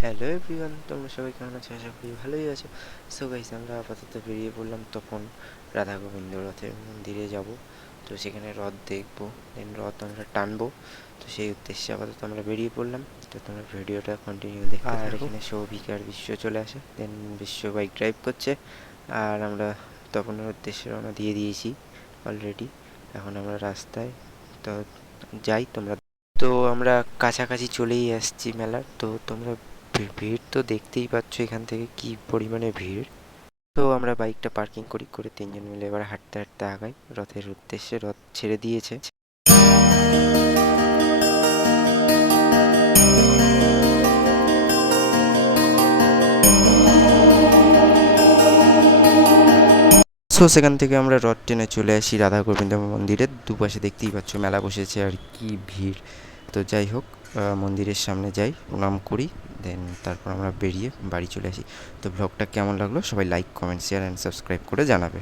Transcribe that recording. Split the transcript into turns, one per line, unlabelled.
Hello everyone তোমরা সবাই কেমন আছো? আশা করি ভালোই আছো। সো গাইস আমরা আপাতত বেরিয়ে পড়লাম তখন রাধা গোবিন্দ রথের মন্দিরে যাব। তো সেখানে রথ দেখব দেন রথ আমরা টানবো। তো সেই উদ্দেশ্যে আপাতত আমরা বেরিয়ে পড়লাম। তো তোমরা ভিডিওটা কন্টিনিউ দেখতে আর এখানে সৌভিক আর বিশ্ব চলে আসে। দেন বিশ্ব বাইক ড্রাইভ করছে। আর আমরা তপনের উদ্দেশ্যে রওনা দিয়ে দিয়েছি অলরেডি এখন আমরা রাস্তায় তো যাই তোমরা। তো আমরা কাছাকাছি চলেই আসছি মেলার। তো তোমরা ভিড় তো দেখতেই পাচ্ছ এখান থেকে কি পরিমাণে ভিড়। তো আমরা বাইকটা পার্কিং করি, করে তিনজন মিলে এবার হাঁটতে হাঁটতে আগাই। রথের উদ্দেশ্যে রথ ছেড়ে দিয়েছে। সো সেখান থেকে আমরা রথ টেনে চলে আসি রাধা গোবিন্দ মন্দিরের দুপাশে দেখতেই পাচ্ছ মেলা বসেছে, আর কি ভিড়। তো যাই হোক মন্দিরের সামনে যাই, প্রণাম করি। দেন তারপর আমরা বেরিয়ে বাড়ি চলে আসি। তো ব্লগটা কেমন লাগল সবাই like comment share and subscribe করে জানাবে।